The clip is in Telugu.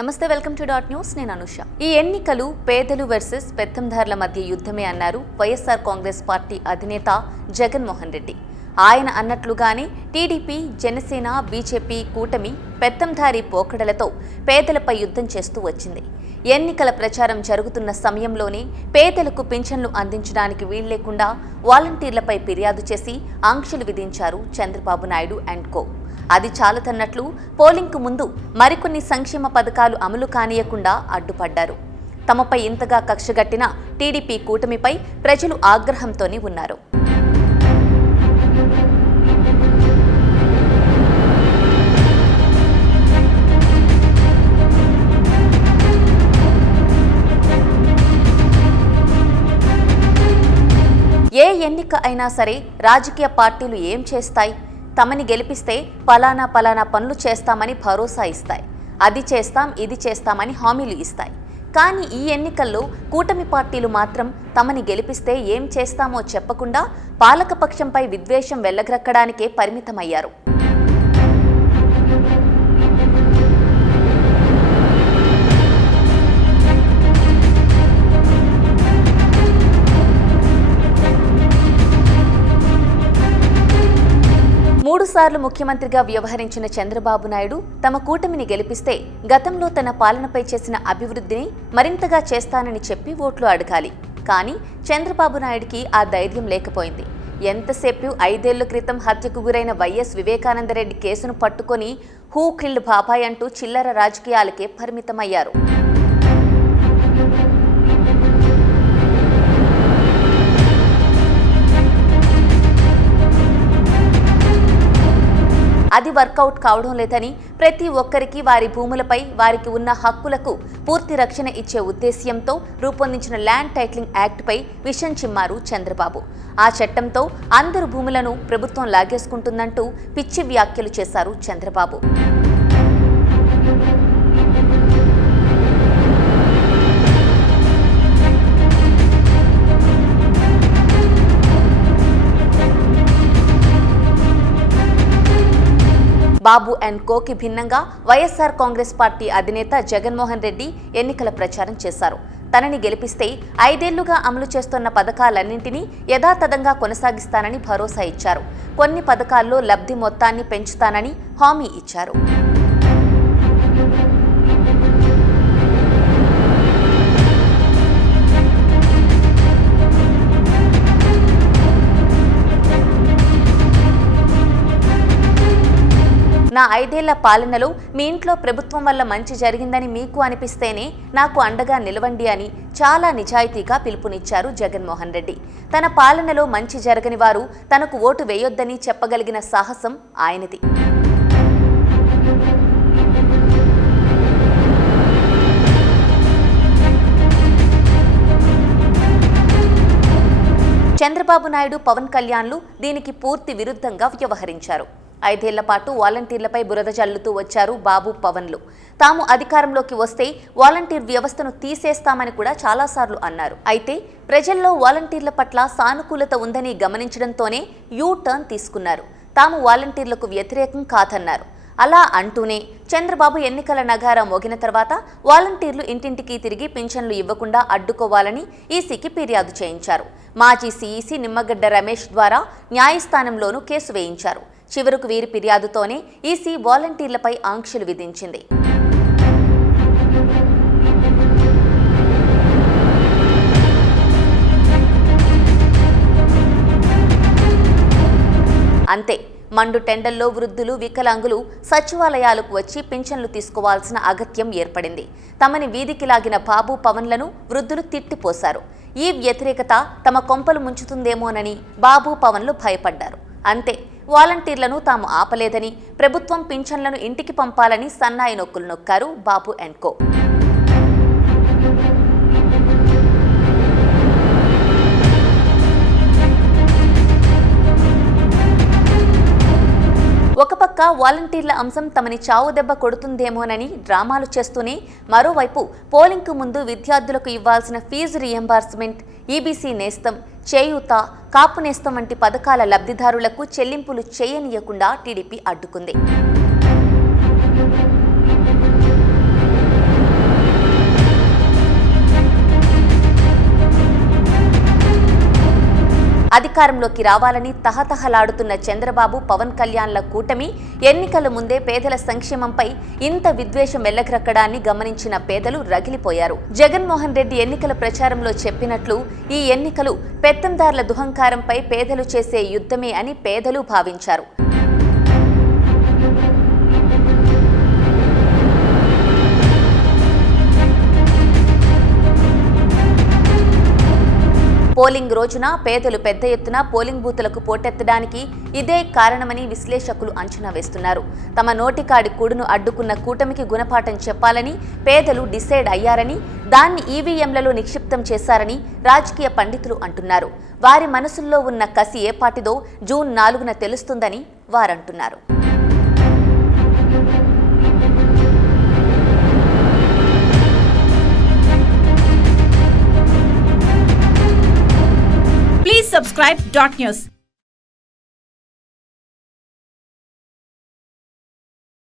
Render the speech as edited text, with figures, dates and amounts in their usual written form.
నమస్తే, వెల్కమ్ టు డాట్ న్యూస్. నేను అనుష. ఈ ఎన్నికలు పేదలు వర్సెస్ పెత్తందారుల మధ్య యుద్ధమే అన్నారు వైఎస్ఆర్ కాంగ్రెస్ పార్టీ అధినేత జగన్మోహన్ రెడ్డి. ఆయన అన్నట్లుగానే టీడీపీ, జనసేన, బీజేపీ కూటమి పెత్తందారీ పోకడలతో పేదలపై యుద్ధం చేస్తూ వచ్చింది. ఎన్నికల ప్రచారం జరుగుతున్న సమయంలోనే పేదలకు పింఛన్లు అందించడానికి వీల్లేకుండా వాలంటీర్లపై ఫిర్యాదు చేసి ఆంక్షలు విధించారు చంద్రబాబు నాయుడు అండ్ కో. అది చాలదన్నట్లు పోలింగ్కు ముందు మరికొన్ని సంక్షేమ పథకాలు అమలు కానీయకుండా అడ్డుపడ్డారు. తమపై ఇంతగా కక్షగట్టిన టీడీపీ కూటమిపై ప్రజలు ఆగ్రహంతోనే ఉన్నారు. ఏ ఎన్నిక అయినా సరే రాజకీయ పార్టీలు ఏం చేస్తాయి? తమని గెలిపిస్తే పలానా పనులు చేస్తామని భరోసా ఇస్తాయి. అది చేస్తాం, ఇది చేస్తామని హామీలు ఇస్తాయి. కానీ ఈ ఎన్నికల్లో కూటమి పార్టీలు మాత్రం తమని గెలిపిస్తే ఏం చేస్తామో చెప్పకుండా పాలకపక్షంపై విద్వేషం వెళ్లగ్రక్కడానికే పరిమితమయ్యారు. మూడుసార్లు ముఖ్యమంత్రిగా వ్యవహరించిన చంద్రబాబు నాయుడు తమ కూటమిని గెలిపిస్తే గతంలో తన పాలనపై చేసిన అభివృద్ధిని మరింతగా చేస్తానని చెప్పి ఓట్లు అడగాలి. కానీ చంద్రబాబు నాయుడికి ఆ ధైర్యం లేకపోయింది. ఎంతసేపు 5 ఏళ్ల క్రితం హత్యకు గురైన వైఎస్ వివేకానందరెడ్డి కేసును పట్టుకొని హూ కిల్డ్ బాబాయ్ అంటూ చిల్లర రాజకీయాలకే పరిమితమయ్యారు. అది వర్కౌట్ కావడం లేదని, ప్రతి ఒక్కరికి వారి భూములపై వారికి ఉన్న హక్కులకు పూర్తి రక్షణ ఇచ్చే ఉద్దేశ్యంతో రూపొందించిన ల్యాండ్ టైటిలింగ్ యాక్ట్పై విషం చిమ్మారు చంద్రబాబు. ఆ చట్టంతో అందరు భూములను ప్రభుత్వం లాగేసుకుంటుందంటూ పిచ్చి వ్యాఖ్యలు చేశారు చంద్రబాబు. బాబు అండ్ కోకి భిన్నంగా వైఎస్ఆర్ కాంగ్రెస్ పార్టీ అధినేత జగన్మోహన్ రెడ్డి ఎన్నికల ప్రచారం చేశారు. తనని గెలిపిస్తే 5 ఏళ్లుగా అమలు చేస్తున్న పథకాలన్నింటినీ యథాతథంగా కొనసాగిస్తానని భరోసా ఇచ్చారు. కొన్ని పథకాల్లో లబ్ధి మొత్తాన్ని పెంచుతానని హామీ ఇచ్చారు. నా 5 ఏళ్ల పాలనలో మీ ఇంట్లో ప్రభుత్వం వల్ల మంచి జరిగిందని మీకు అనిపిస్తేనే నాకు అండగా నిలవండి అని చాలా నిజాయితీగా పిలుపునిచ్చారు జగన్మోహన్ రెడ్డి. తన పాలనలో మంచి జరగని వారు తనకు ఓటు వేయొద్దని చెప్పగలిగిన సాహసం ఆయనది. చంద్రబాబు నాయుడు, పవన్ కళ్యాణ్లు దీనికి పూర్తి విరుద్ధంగా వ్యవహరించారు. 5 ఏళ్ల పాటు వాలంటీర్లపై బురద జల్లుతూ వచ్చారు బాబు, పవన్లు. తాము అధికారంలోకి వస్తే వాలంటీర్ వ్యవస్థను తీసేస్తామని కూడా చాలాసార్లు అన్నారు. అయితే ప్రజల్లో వాలంటీర్ల పట్ల సానుకూలత ఉందని గమనించడంతోనే యూ టర్న్ తీసుకున్నారు. తాము వాలంటీర్లకు వ్యతిరేకం కాదన్నారు. అలా అంటూనే చంద్రబాబు ఎన్నికల నగారా మోగిన తర్వాత వాలంటీర్లు ఇంటింటికి తిరిగి పింఛన్లు ఇవ్వకుండా అడ్డుకోవాలని ఈసీకి ఫిర్యాదు చేయించారు. మాజీ సీఈసీ నిమ్మగడ్డ రమేష్ ద్వారా న్యాయస్థానంలోనూ కేసు వేయించారు. చివరకు వీరి ఫిర్యాదుతోనే ఈసీ వాలంటీర్లపై ఆంక్షలు విధించింది. అంతే, మండు టెండల్లో వృద్ధులు, వికలాంగులు సచివాలయాలకు వచ్చి పింఛన్లు తీసుకోవాల్సిన అగత్యం ఏర్పడింది. తమని వీధికి లాగిన బాబు, పవన్లను వృద్ధులు తిట్టిపోశారు. ఈ వ్యతిరేకత తమ కొంపలు ముంచుతుందేమోనని బాబు, పవన్లు భయపడ్డారు. అంతే, వాలంటీర్లను తాము ఆపలేదని, ప్రభుత్వం పింఛన్లను ఇంటికి పంపాలని సన్నాయి నొక్కులు నొక్కారు బాబు అండ్ కో. ఒక పక్క వాలంటీర్ల అంశం తమని చావు దెబ్బ కొడుతుందేమోనని డ్రామాలు చేస్తూనే, మరోవైపు పోలింగ్కు ముందు విద్యార్థులకు ఇవ్వాల్సిన ఫీజు రీఎంబర్స్మెంట్, ఈబీసీ నేస్తం, చేయూత, కాపు నేస్తం వంటి పథకాల లబ్ధిదారులకు చెల్లింపులు చేయనీయకుండా టీడీపీ అడ్డుకుంది. అధికారంలోకి రావాలని తహతహలాడుతున్న చంద్రబాబు పవన్ కళ్యాణ్ల కూటమి ఎన్నికల ముందే పేదల సంక్షేమంపై ఇంత విద్వేషం వెల్లగ్రక్కడాన్ని గమనించిన పేదలు రగిలిపోయారు. జగన్మోహన్ రెడ్డి ఎన్నికల ప్రచారంలో చెప్పినట్లు ఈ ఎన్నికలు పెత్తందార్ల దుహంకారంపై పేదలు చేసే యుద్ధమే అని పేదలు భావించారు. పోలింగ్ రోజున పేదలు పెద్ద ఎత్తున పోలింగ్ బూతులకు పోటెత్తడానికి ఇదే కారణమని విశ్లేషకులు అంచనా వేస్తున్నారు. తమ నోటికాడి కూడును అడ్డుకున్న కూటమికి గుణపాఠం చెప్పాలని పేదలు డిసైడ్ అయ్యారని, దాన్ని ఈవీఎంలలో నిక్షిప్తం చేశారని రాజకీయ పండితులు అంటున్నారు. వారి మనసుల్లో ఉన్న కసి ఏపాటిదో జూన్ 4న తెలుస్తుందని వారంటున్నారు. Please subscribe Dot News.